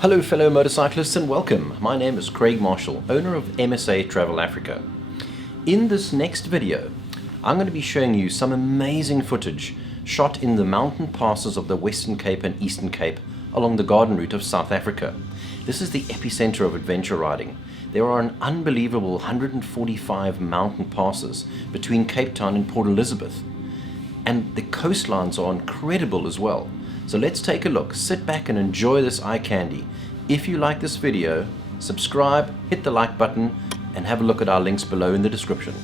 Hello fellow motorcyclists and welcome. My name is Craig Marshall, owner of MSA Travel Africa. In this next video, I'm going to be showing you some amazing footage shot in the mountain passes of the Western Cape and Eastern Cape along the garden route of South Africa. This is the epicenter of adventure riding. There are an unbelievable 145 mountain passes between Cape Town and Port Elizabeth. And the coastlines are incredible as well. So let's take a look, sit back and enjoy this eye candy. If you like this video, subscribe, hit the like button, and have a look at our links below in the description.